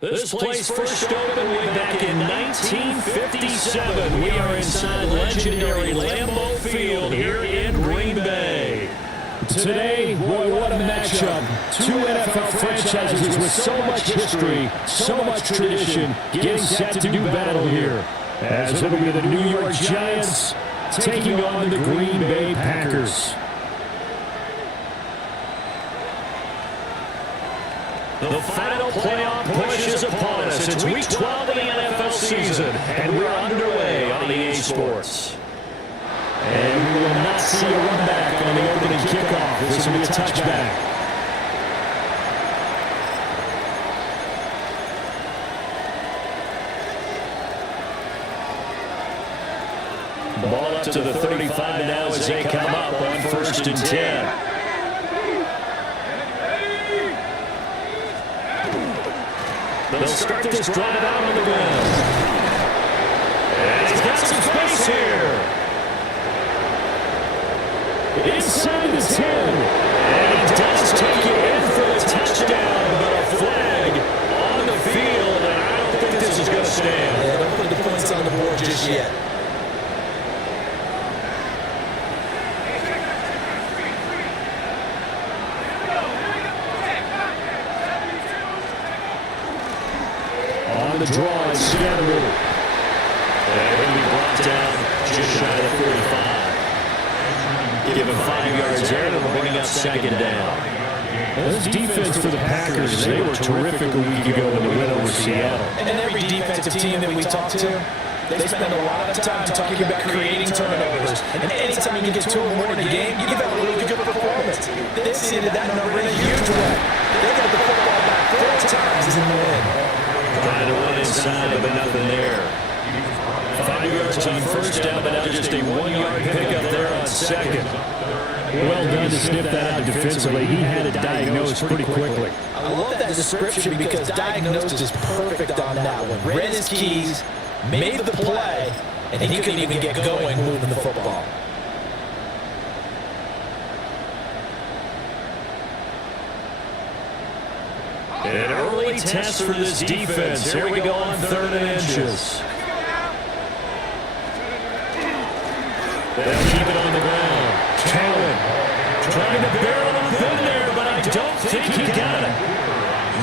This place first opened way back in 1957. We are inside legendary Lambeau Field here in Green Bay. Today, boy, what a matchup. Two NFL franchises with so much history, so much tradition, getting set to do battle here. As it'll be the New York Giants taking on the Green Bay Packers. The final playoff push is upon us. It's Week 12 of the NFL season, and we're underway on EA Sports. And we will not see a run back on the opening kickoff. This will be a touchback. Ball up to the 35 now as they come up on 1st and 10. They'll start this drive out on the ground. And he's got some space here. Inside the 10. And he does take it in for a touchdown, but a flag on the field, and I don't think this is going to stand. Yeah, don't put the points on the board just yet. The draw is Scatteroo. And he'll be brought down just shy of 45. Give him 5 yards there, and we're bringing up 2nd down. This defense for the Packers, they were terrific a week ago in the win over Seattle. And every defensive team that we talk to, they spend a lot of time talking about creating turnovers. And anytime you get 2 or more in a game, you give out a really good performance. They exceeded that number in a huge way. They got the football back 4 times in the win. Trying to run inside, but nothing there. 5 yards on 1st down, but now just a 1-yard pickup there on 2nd. Well done to snip that out defensively. He had it diagnosed pretty quickly. I love that description because diagnosed is perfect on that one. Read his keys, made the play, and he couldn't even get going moving the football. An early test for this defense. Here we go on 3rd and inches. They'll keep it on the ground. Callan trying to barrel him in there, but I don't think he got it.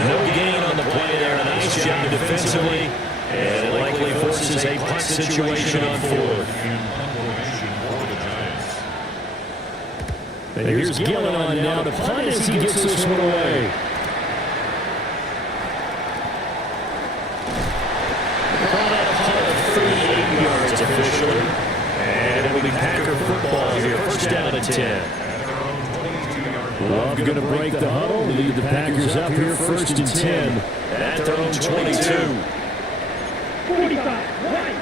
No gain on the play there. Nice job defensively. And it likely forces a punt situation on 4th. Here's Gillen on now to punt as he gets this one away. Officially. And it will be Packer football here. 1st down and 10. Love going to break the huddle. Lead the Packers up here 1st and 10. At their own 22. 45, right.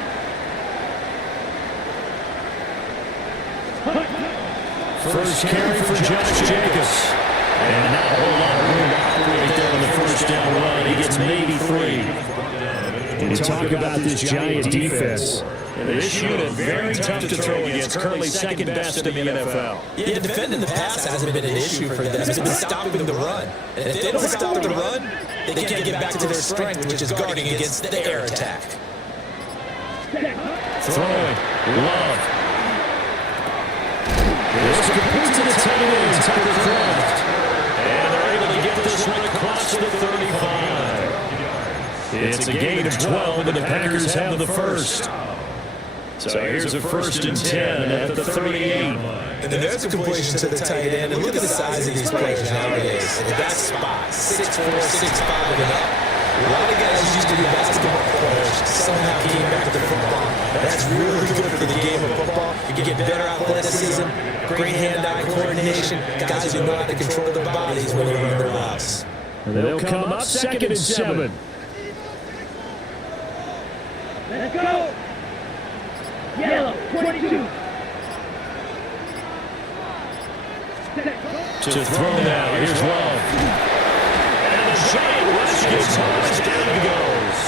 First carry for Josh Jacobs. And not a whole lot of room to operate there on the 1st down run. He gets maybe 3. We talk about this Giant defense. This unit very tough to throw against. Currently 2nd best in the NFL. Yeah, defending the pass hasn't been an issue for them. It's been stopping the run. And if they don't stop the run, they can't get back to their strength, which is guarding against the air attack. Throwing. Love. This completes to the tight end, Tucker Kraft. And they're able to get this one across the 35. It's a gain of 12, and the Packers have the first. So here's a 1st and 10 at the 38. And then there's a completion to the tight end. And look at the size of these players nowadays. And that spot, 6'4", 6'5", and up. A lot of guys used to be basketball players. Somehow came back to football. That's really good for the game of football. You get better athleticism, great hand-eye coordination. Guys who know how to control their bodies when they run their routes. They'll come up 2nd and 7. Let's go. Yellow, 22. To throw now, here's Love. And the giant rush gets hard. Down he goes.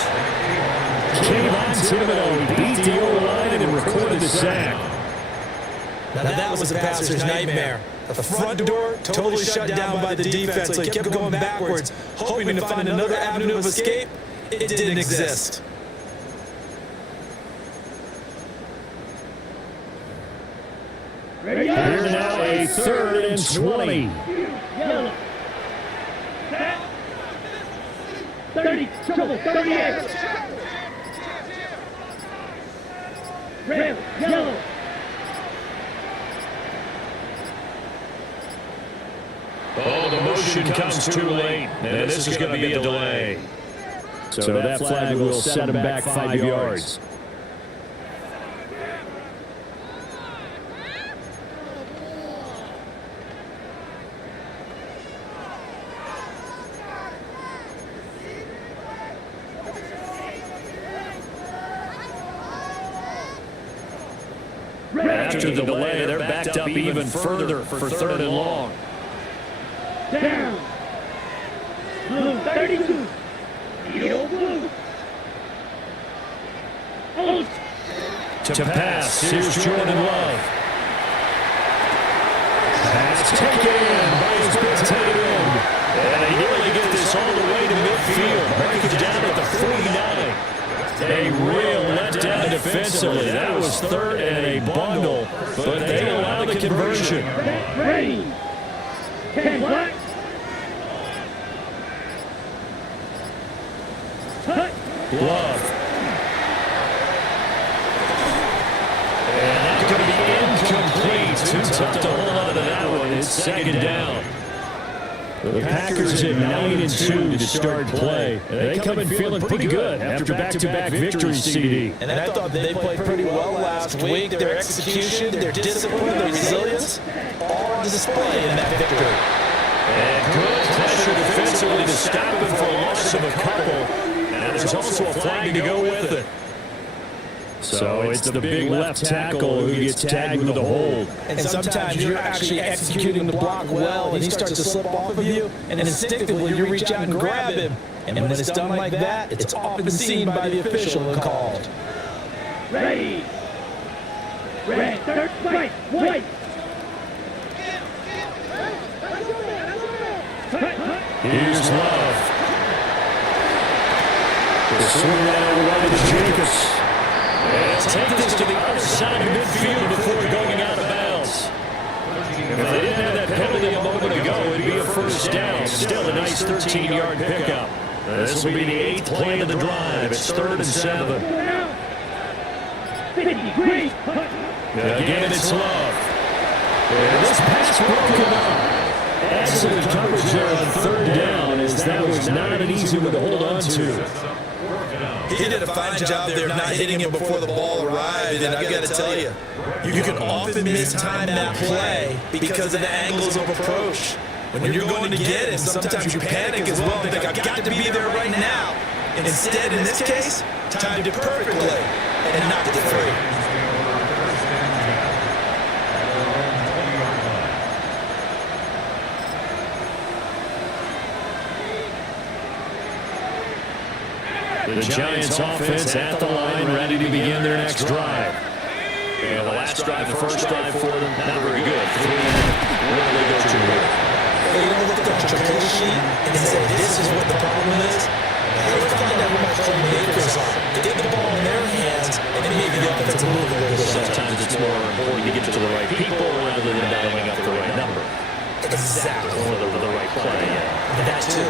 Kayvon Thibodeau beat the O-line and recorded the sack. Now that was a passer's nightmare. The front door totally shut down by the defense. So he kept going backwards, hoping to find another avenue of escape. It didn't exist. Ready? Here now a 3rd and 20. Yellow. Set. 30. Trouble. 38. Red. Yellow. Oh, the motion comes too late. And this is going to be a delay. So that flag will set him back 5 yards. After the delay, they're backed up even further for 3rd and long. Down. Blue, 32. Yellow, blue. Out. To pass, here's Jordan Love. Pass taken in by his big tight end. And they nearly get this all the way to midfield. Breaks it down at the 49. A real letdown defensively. That was 3rd and a bundle, but they allow the conversion. Ready. 10 black. Cut. Love. And that's going to be incomplete. Too tough to hold on to that one. It's 2nd down. The Packers at 9-2 to start play. They come in feeling pretty good after back-to-back victories, CD. And I thought they played pretty well last week. Their execution, their discipline, their resilience, all on display in that victory. And good pressure defensively to stop him for a loss of a couple. And there's also a flag to go with it. So it's the big left tackle who gets tagged with a hold. And sometimes you're actually executing the block well, and he starts to slip off of you, and instinctively you reach out and grab him. And when it's done like that, it's often seen by the official and called. Ready. Red, 3rd, white, white. Here's Love. The swing out right to Jacobs. Let's take this to the other side of midfield before going out of bounds. If they didn't have that penalty a moment ago, it'd be a 1st down. Still a nice 13-yard pickup. This will be the 8th play of the drive. It's 3rd and 7. 50, green. Again, it's Love. And this pass broken up. Excellent coverage there on 3rd down, as that was not an easy one to hold on to. He did a fine job there not hitting him before the ball arrived, and I've got to tell you, you can often mistime that play because of the angles of approach. When you're going to get it, sometimes you panic as well and think, I've got to be there right now. Instead, in this case, timed it perfectly and knocked it free. The Giants offense at the line, ready to begin their next drive. And the last drive, the first drive for them, not very good. 3 where do they go to here? They looked at the play sheet and said, this is what the problem is. They find out who my playmakers are. Get the ball in their hands and maybe the offensive move a little bit. Sometimes it's more important to get to the right people rather than dialing up the right number. Exactly. Or the right play. And that too.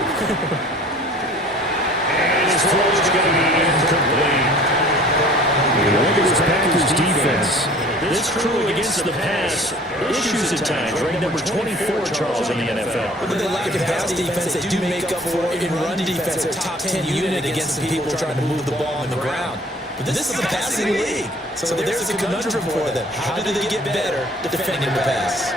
And This throw is going to be incomplete. Look at this Packers defense. This crew against the pass issues at times. Rated number 24, Charles, in the NFL. But they lack a pass defense. They do make up for it in run defense. A top 10 unit against the people trying to move the ball on the ground. But this is a passing league. So there's a conundrum for them. How do they get better defending the pass?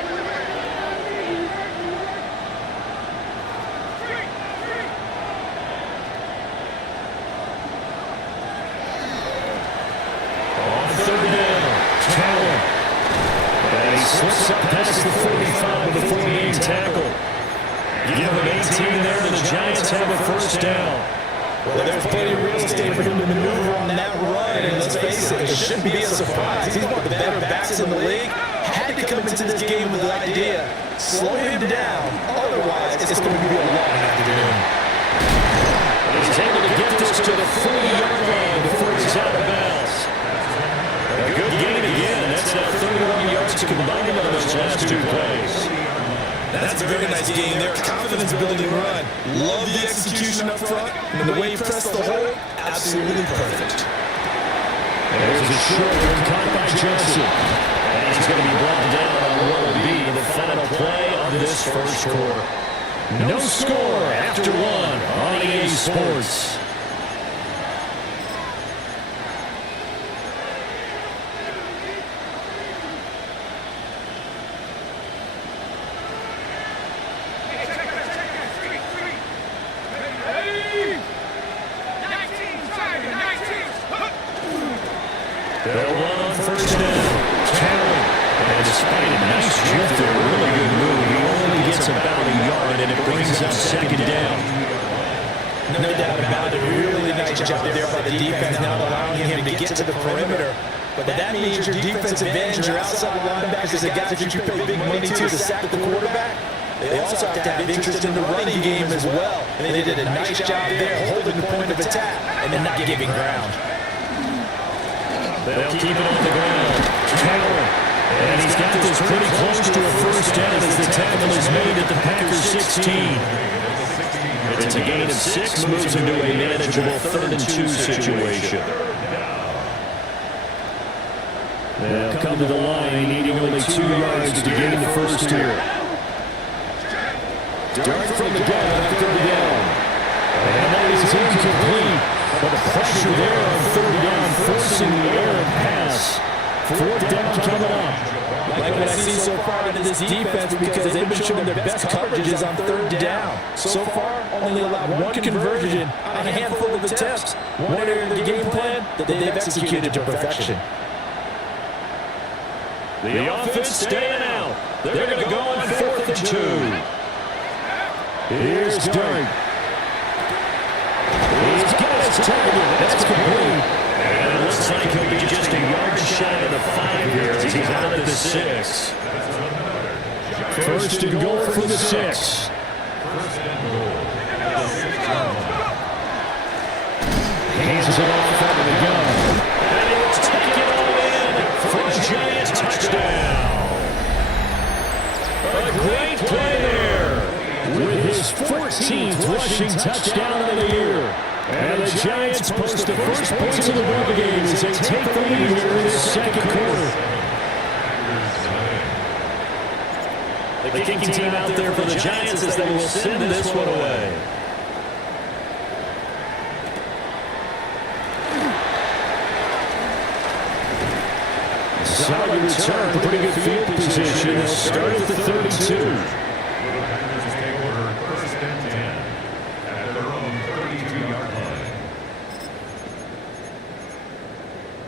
Slips up past the 45 with a 48 tackle. Give him 18 there, and the Giants have a first down. Well, there's plenty of real estate for him to maneuver on that run, and let's face it shouldn't be a surprise. He's one of the better backs in the league. Had to come into this game with the idea, slow him down, otherwise it's going to be a long afternoon. He's able to get this to the 40-yard line before he's out of bounds. A good gain again. That's now 31 yards combined on those last two plays. That's a very nice game there. Confidence-building run. Love the execution up front. And the way he pressed the hole, absolutely perfect. There's a short one caught by Johnson. And he's going to be brought down on what will be the final play of this first quarter. No score after one on EA Sports. They'll run on first down. Carroll. And despite a nice shift there, really good move, he only gets about a yard, and it brings up second down. No doubt about it. Really nice job there by the defense, not allowing him to get to the perimeter. But that means your defensive ends, your outside linebackers, the guys that you pay big money to sack the quarterback, they also have to have interest in the running game as well. And they did a nice job there holding the point of attack and then not giving ground. They'll keep it on the ground. Carroll. And he's got this pretty close to a first down as the tackle is made at the Packers 16. It's a gain of 6, moves into a manageable 3rd and 2 situation. They'll come to the line, needing only 2 yards to gain the first here. Dart from the gun, third down. And that is incomplete. But the pressure there on third down, forcing the errant pass. Fourth down coming up. Like what I've seen so far in this defense, because they've been showing their best coverages on third down. So far, only allowed one conversion on a handful of attempts. One area of the game plan that they've executed to perfection. The offense staying out. They're going to go on 4th and 2. Here's Dart. He's got his target. That's complete. And it looks like he'll be just a yard shy of the 5 here as he's out at the 6. First and goal for the 6. Hands it off out of the gun. And he will take it all in for a Giants touchdown. A great play there. With his 14th rushing touchdown of the year. And the Giants post the first points of the ball game as they take the lead here in this second quarter. The kicking team out there for the Giants as they will send this one away. Solid return, pretty good field position. They'll start at the 32.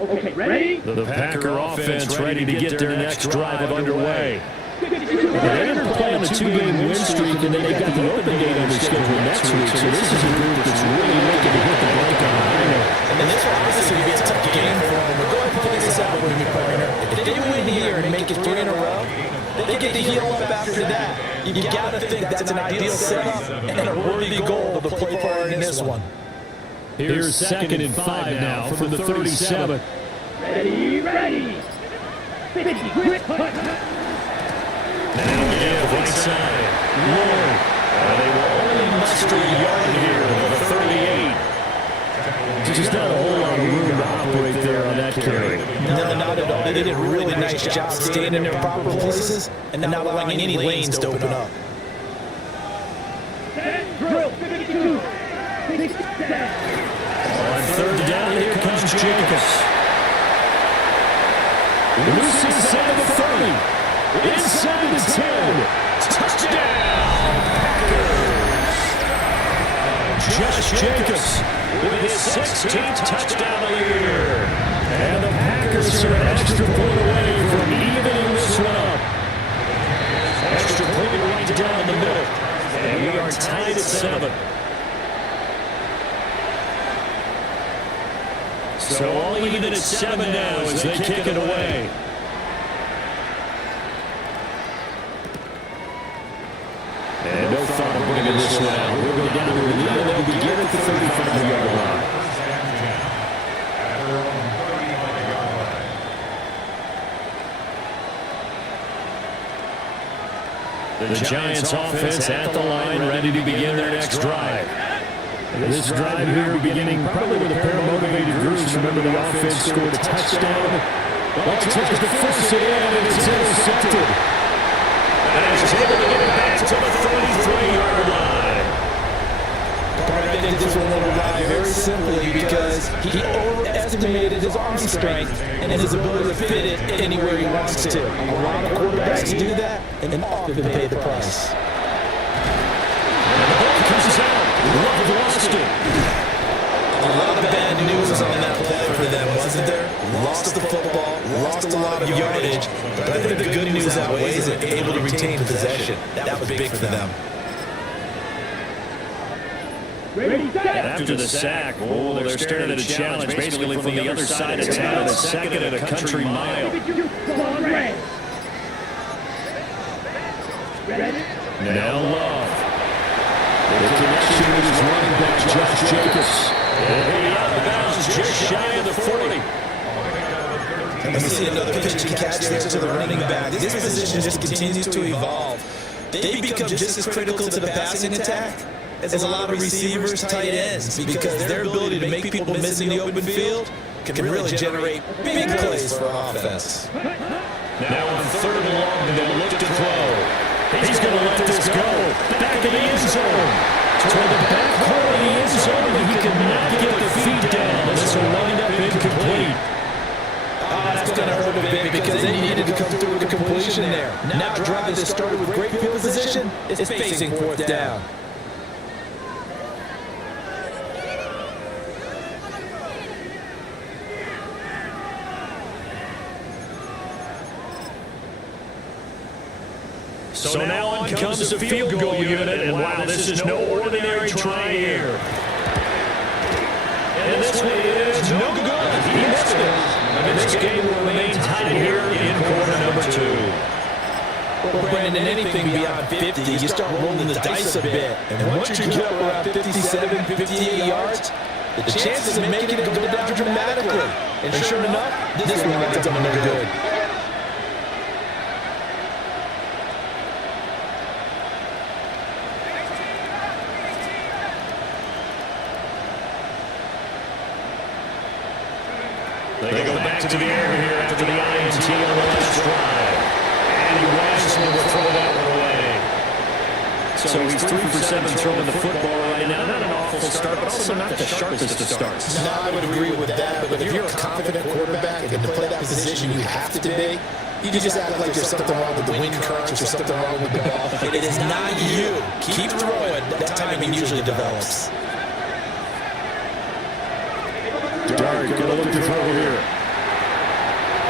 Okay, ready? The Packer offense ready to get their next drive underway. They entered play on a 2-game win streak, and then they've got the open date on their schedule next week. So this is a group that's really looking to hit the break on a high note. And this will obviously be a tough game for them. But go ahead and play this out with me, partner. If they win here and make it 3 in a row, they get to heal up after that. You got to think that's an ideal setup and a worthy goal to play for in this one. Here's 2nd and 5 now from the 37. Ready, ready. 50, quick, putt. Now give right side. Lord. They will only muster a yard here with the 38. just not a whole lot of room to operate there on that carry. No, not at all. They did a really nice job staying in their proper places and not allowing any lanes to open up. Drill 52. 67. On third down, here comes Jacobs. Loose inside the 30. Inside the 10. Touchdown, Packers. Josh Jacobs with his 16th touchdown of the year. And the Packers are an extra point away from evening this one up. Extra point right down the middle. And we are tied at 7. So all even at 7 now as they kick it away. And no thought of bringing this one out. We'll go down to the lead, and they'll begin at the 35-yard line. The Giants offense at the line, ready to begin their next drive. This drive here beginning probably with a pair of motivated groups. Remember, the offense scored a touchdown. Well, tries to force it in, and it's intercepted. And he's able to get it back to the 33-yard line. I think this one will ride very simply because he overestimated his arm strength and his ability to fit it anywhere he wants to. A lot of quarterbacks do that and often pay the price. And the ball comes out. Love lost it. A lot of bad news on that play for them, wasn't there? Lost the football, lost a lot of yardage, but I think the good news outweighs it, able to retain possession. That was big for them. Ready, set. After the sack, oh, they're staring at a challenge basically from the other side of town, a second and a country mile. Ball red. Ready. Now Love. The connection with his running back, Josh Jacobs. And he out of bounds just shy of the 40. And we see another pitch and catch there to the running back. This position just continues to evolve. They become just as critical to the passing attack as a lot of receivers, tight ends, because their ability to make people miss in the open field can really generate big plays for offense. Now on third and long, they'll look to throw. He's going to let this go. Back in the end zone. Toward the back corner of the end zone, and he cannot get the feet down. This will wind up incomplete. That's going to hurt a bit because they needed to come through with a completion there. Now a drive that started with great field position is facing fourth down. So now on comes the field goal unit, and wow, this is no ordinary try here. And this one is no good. He missed it. And this game will remain tied here in quarter number 2. Well, Brandon, anything beyond 50, you start rolling the dice a bit. And once you get up around 57, 58 yards, the chances of making it go down dramatically. And sure enough, this one ends up no good. They go back to the air here after the INT on the last drive. And he wisely will throw that one away. So he's 3 for 7 throwing the football right now. Not an awful start, but also not the sharpest of starts. No, I would agree with that, but if you're a confident quarterback and to play that position you have to be, you just act like there's something wrong with the wind currents or something wrong with the ball. It is not you. Keep throwing. That timing usually develops. Dark, going to look to throw here.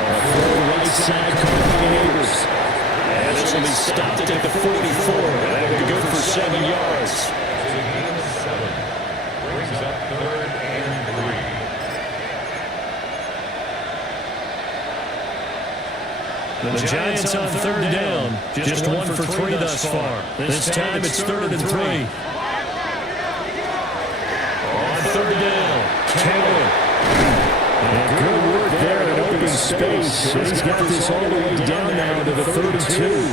Right side, Corey Neighbors. And this will be stopped at the 44. That would be good for 7 yards. Brings up third and 3. The Giants on third down. Just 1 for 3 thus far. This time it's third and 3. On third down, Taylor. And good work there in open space. He's got this all the way down now to the 32.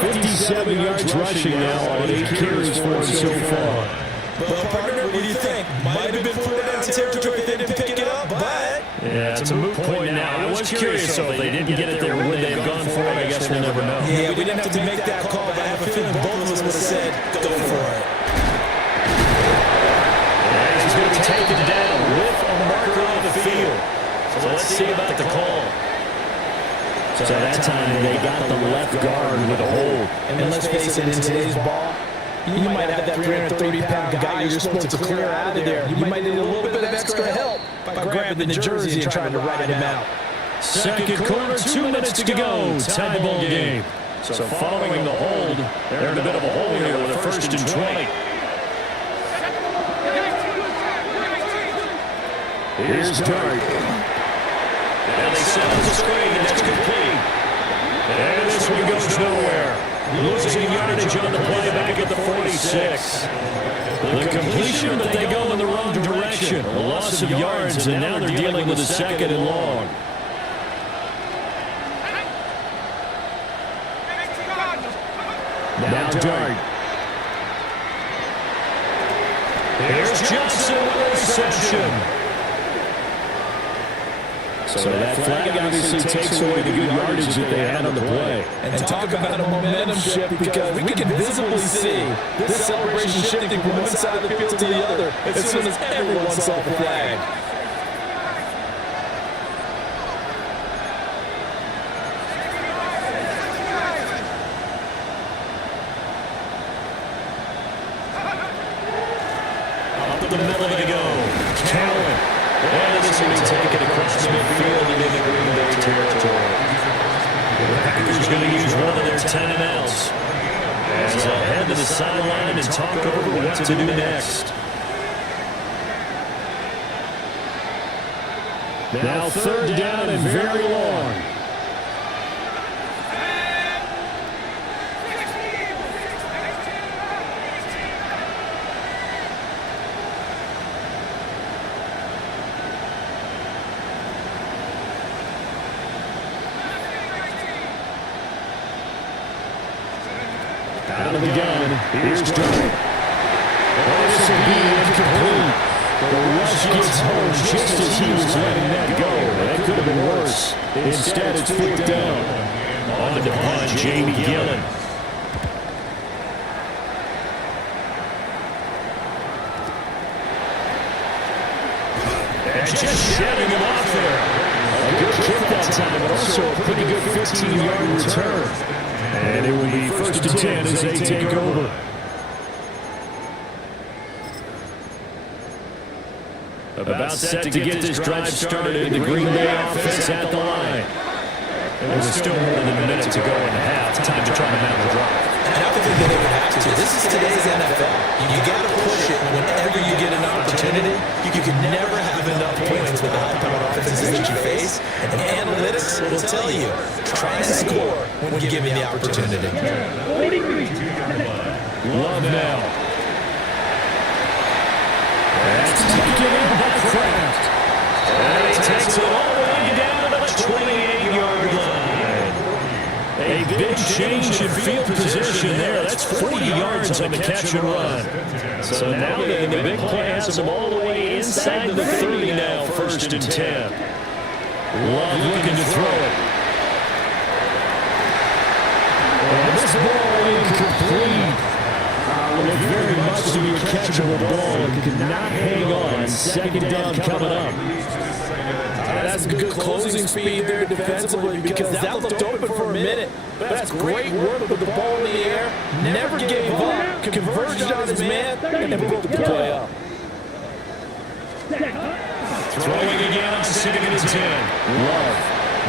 57 yards rushing now on 8 carries for him so far. Well, partner, what do you think? Might have been four down territory if they didn't pick it up, but... Yeah, it's a moot point now. I was curious, so if they didn't get it there, would they have gone for it? I guess we'll never know. Yeah, we didn't have to make that call, but I have a feeling both of us would have said, go for it. And he's going to be taken down with a marker on the field. So let's see about the call. So that time they got the left guard with a hold. And let's face it, in today's ball, you might have that 330-pound guy you're supposed to clear out of there. You might need a little bit of extra help by grabbing the jersey and trying to ride him out. Second quarter, 2 minutes to go. Tie ball game. So following the hold, they're in a bit of a hole here with a 1st and 20. Here's Dart. And they set up the screen, and that's complete. And this one goes nowhere. Losing yardage on the play back at the 46. The completion, but they go in the wrong direction. A loss of yards, and now they're dealing with a 2nd and long. Now Dart. Here's Johnson with a reception. So that flag obviously takes away the good yardage that they had on the play. And talk about a momentum shift, because we can visibly see this celebration shifting from one side of the field to the other as soon as everyone saw the flag. Up the middle to go. Talent. And this will be taken across midfield and into Green Bay territory. The Packers going to use one of their timeouts as they'll head to the sideline and talk over what to do next. Now 3rd down and very long. Out of the gun, here's Dart. This will be incomplete. The rush gets home just as he was letting that go. That could have been worse. Instead, it's 4th down. On to punt, Jamie Gillen. And just shedding him off there. A good kick that time, but also a pretty good 15-yard return. And it will be 1st and 10 as they take over. About set to get this drive started. The Green Bay offense at the line. There's still more than a minute to go in the half. Time to try to have the drive. And I don't think they would have to. This is today's NFL. You got to push it whenever you get an opportunity. You can never have enough points with the high-powered offenses that you face. And analytics will tell you, try to score when given the opportunity. Love now. That's taken in by Kraft. And he takes it all the way down to the 28-yard line. A big change in field position there. That's 40 yards on the catch and run. So now the big play has them all the way inside the 30 now, 1st and 10. Love looking to throw it. And this ball incomplete. Looked very much to be a catchable ball and could not hang on. 2nd down coming up. That's good closing speed there defensively, because that looked open for a minute. That's great work with the ball in the air. Never gave up. Converged on his man and broke the play up. Throwing again on 2nd and 10. Love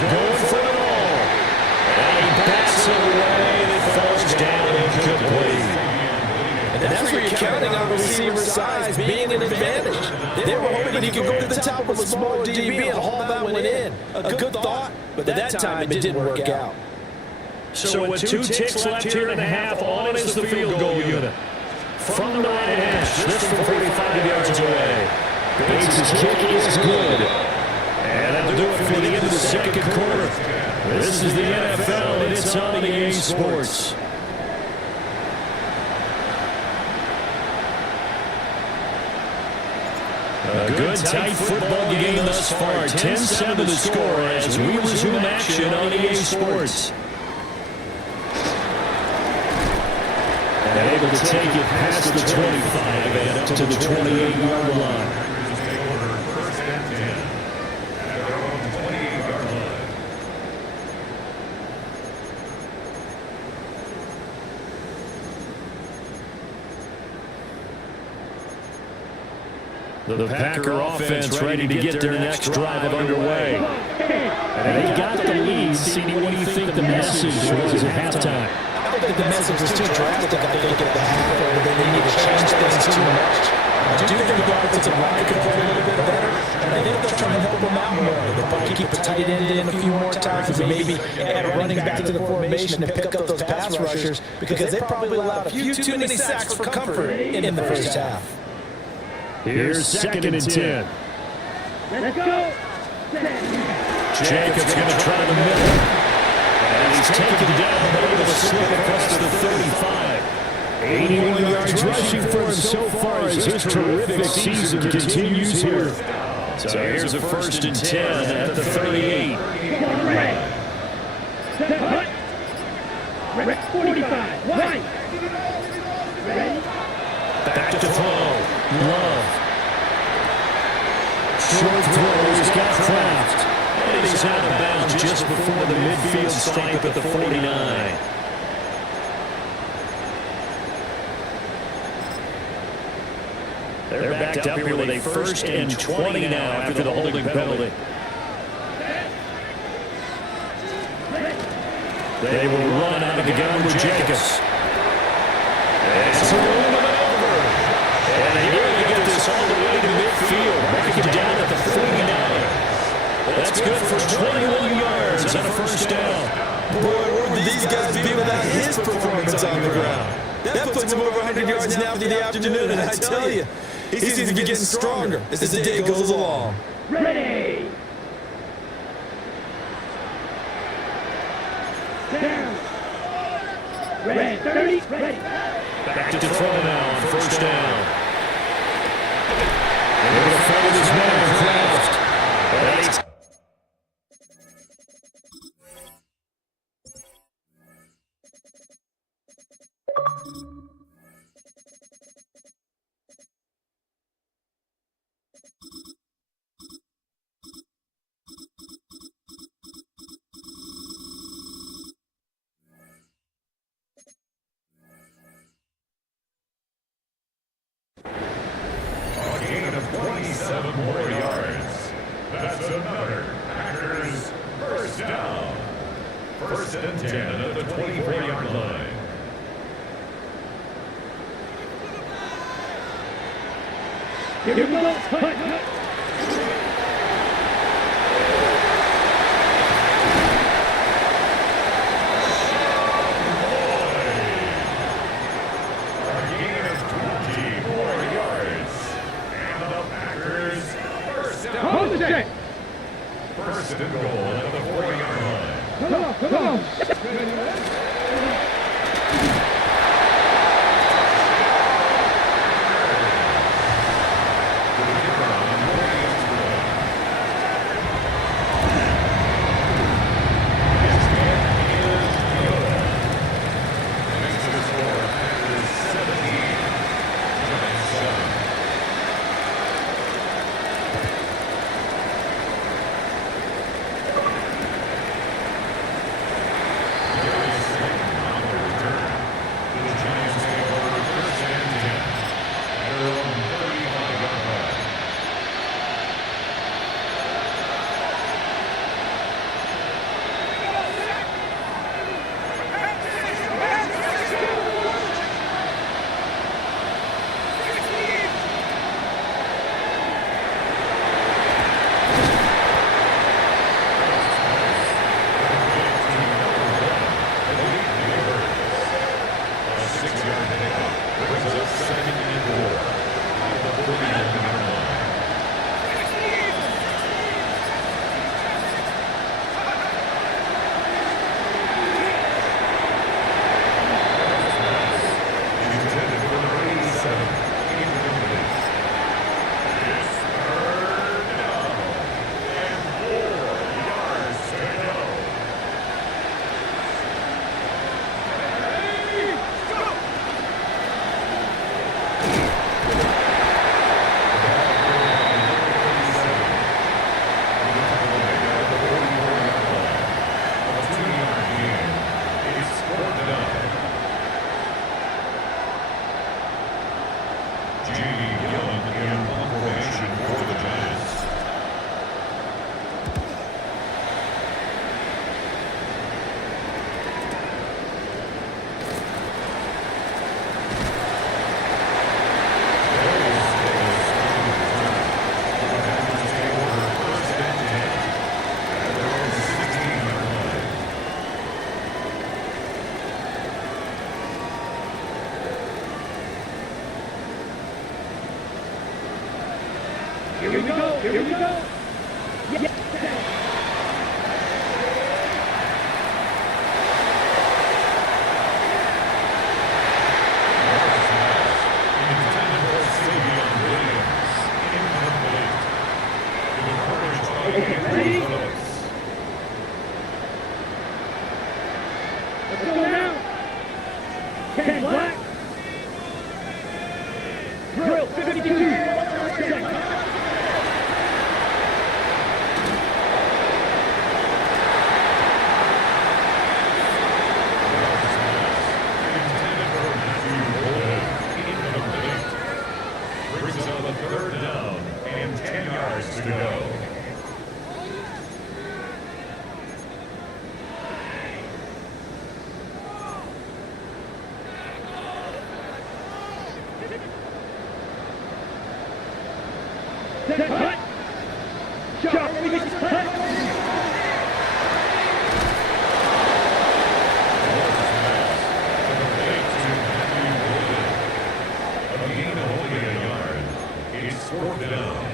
Going for it all. And he backs away and it falls down incomplete. And that's where you're counting on the receiver's size being an advantage. They were hoping he could go to the top of a smaller DB and haul that one in. A good thought, but at that time it didn't work out. So with 2 ticks left here in the half, on is the field goal unit. From the right hash, this from 45 yards away. Bates' kick is good. And that'll do it for the end of the 2nd quarter. This is the NFL, and it's on EA Sports. A good tight football game thus far. 10-7 the score as we resume action on EA Sports. And able to take it past the 25 and up to the 28-yard line. First and 10. At their own 28-yard line. The Packer offense ready to get their next drive underway. And they got the lead. CD, what do you think the message was at halftime? I don't think the message was too drastic. I think at the half they need to change things too much. I do think the offensive line could play a little bit better, and I think they'll try to help them out more. They'll probably keep the tight end in a few more times and maybe add a running back to the formation and pick up those pass rushers because they probably allowed a few too many sacks for comfort in the first half. Here's second and 10. Let's go. Jacobs going to try the middle. And he's taken down, but able to slip across to the 35. 81 yards rushing for him so far as this terrific season continues here. So here's a first and 10 at the 38. 45. Right. Ready. Back to throw. Love. Short throw. He's got Kraft. And he's out of bounds just before the midfield stripe at the 49. They're backed up here with a first and 20 now after the holding penalty. They will run out of the gun with Jacobs. It's a little bit over. And they really get this all the way to midfield. Back it down at the 49. That's good for 21 yards on a first down. Boy, where would these guys be without his performance on the ground? That puts him over 100 yards now for the afternoon, and I tell you, he seems to be getting stronger as the day goes along. Ready. Down. Ready. 30. Ready. Back to throw now on first down. They're going to follow this man, Kraft. And he's A gain of 27 more yards. That's another Packers first down. First and 10 at the 24-yard line. Here we go. Cut. Hold the check. First and goal at the 40-yard line. Come on. in formation for the Giants. Here we go. Here we go. Yes. Okay, ready? Let's go now. 10 black. Drill 52 seconds. Brings up a third down and 10 yards to go. Set, cut. Shot, release, cut. A gain of only a yard. It's fourth down.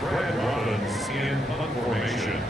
Brad Robbins in punt formation.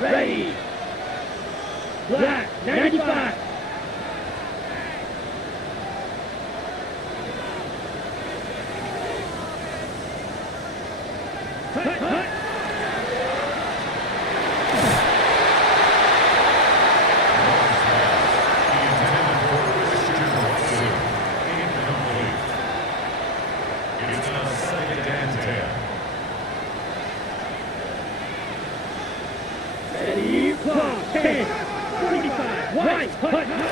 Ready. Black, 95. Hut, hut. It's now 2nd and 10. Ready, clock, 10, 45, white, hut, hut.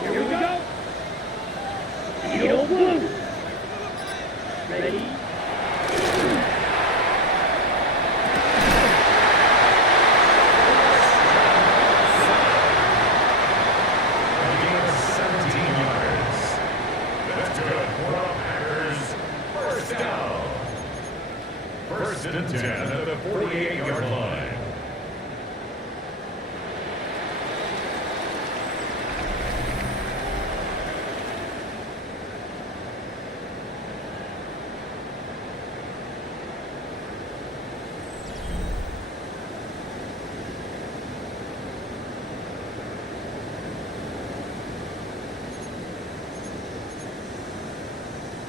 Here we go. Yellow blue. Ready. First and 10 at the 48-yard line.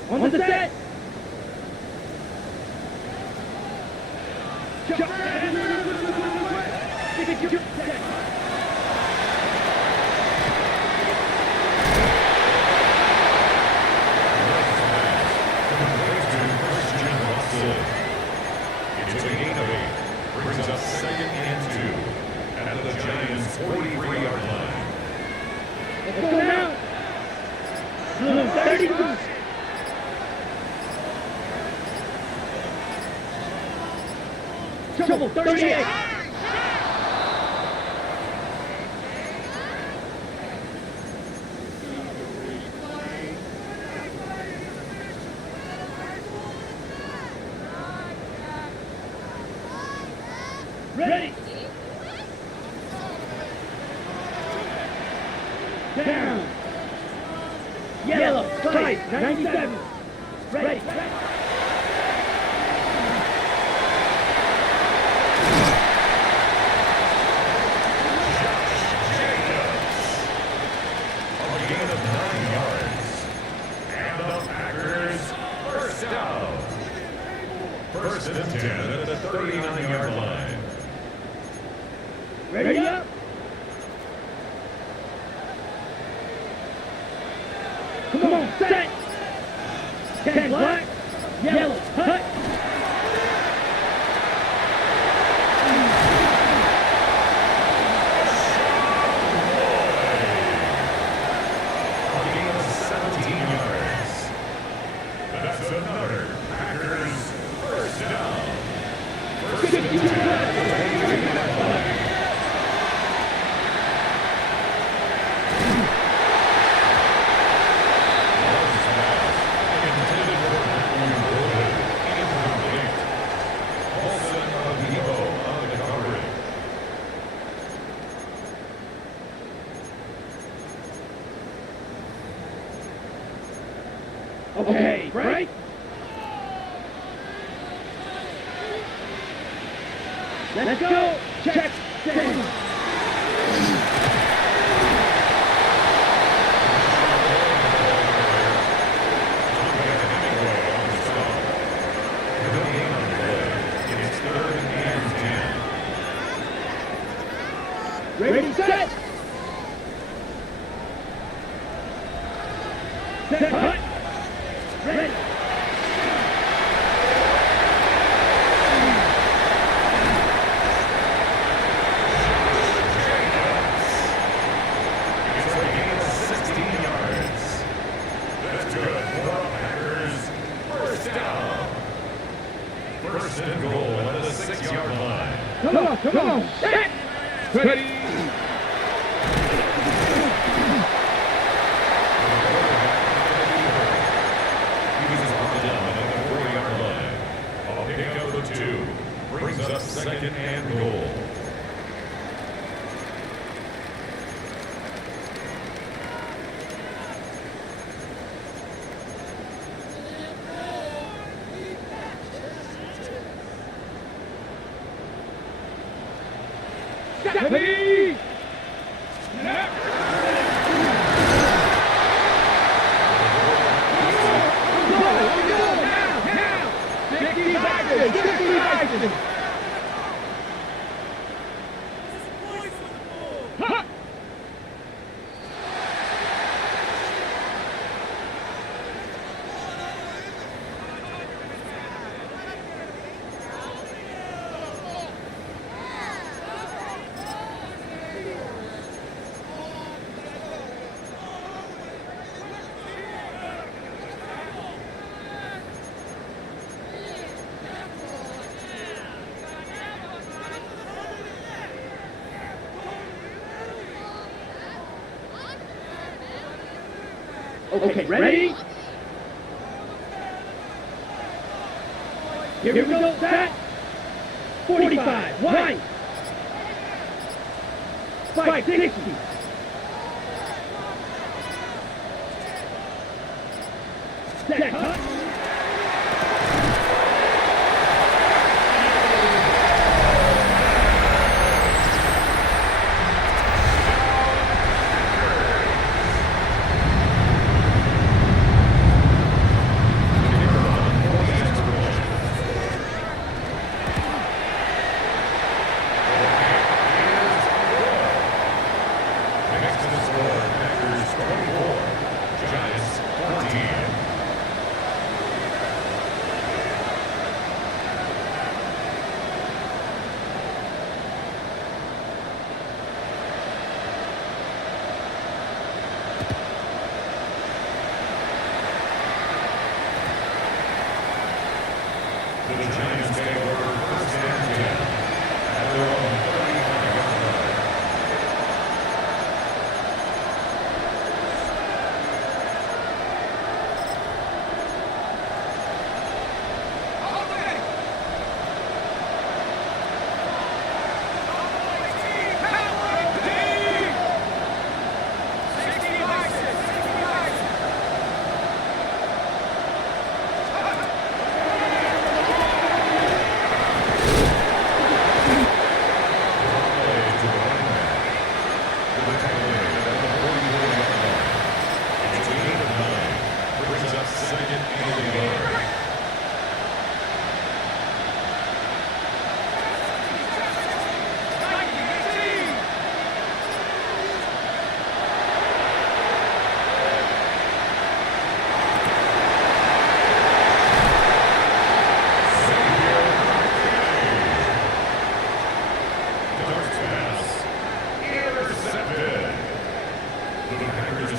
On the set. It's a gain of 8. Brings up 2nd and 2 at the Giants' 43-yard line. Let's go now. 32. Trouble, 38. Ready. Down. Yellow, tight, 97. Ready. First and 10 at the 39-yard line. Ready up. Come on, set. 10 black, yellow, hut. A gain of 17 yards. That's another Packers first down. First and 10 at the 38-yard line. Okay, break. Let's go. Check. Ready, set. Set, hut. Ready. It's a gain of 16 yards. That's good for the Packers. First down. First and goal at the 6-yard line. Come on. Set. Ready. He's brought down at the 4-yard line. A pickup of 2 brings up second and goal. Ready. Okay, ready? Here we go, set. 45, right. 560. Set, huh? Next to the score, Packers 24, Giants 14. The Giants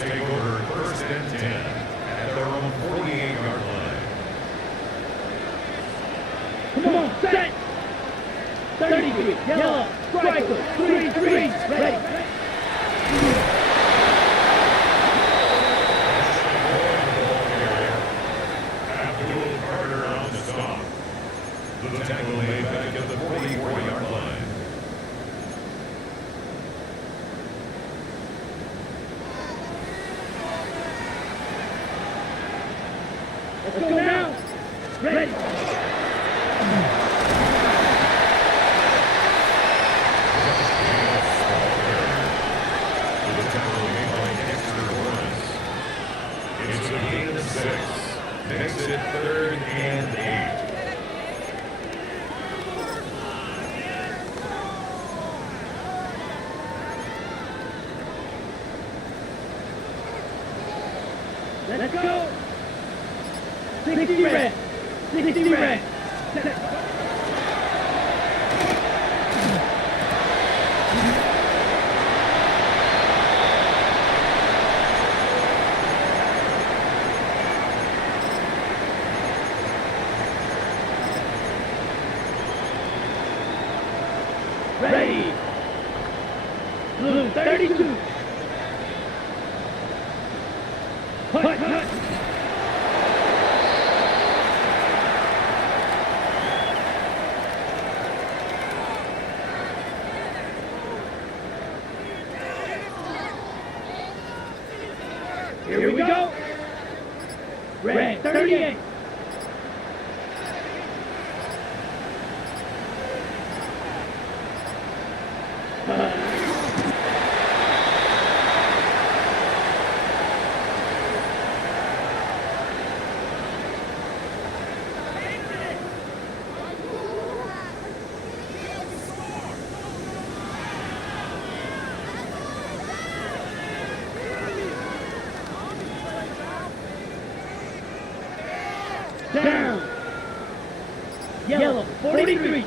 take over first and 10 at their own 35-yard line. Come on, set. 30 feet, yellow, striker, 3, ready. The tackle made back at the 44-yard line. Let's go now. Ready. The tackle made by Dexter Lawrence. It's a gain of 6. Makes it 3rd and 8. Let's go. 60 red. 60 red. Ready. Blue 32. Hut. Here we go. Red 38. Down. Yellow 43.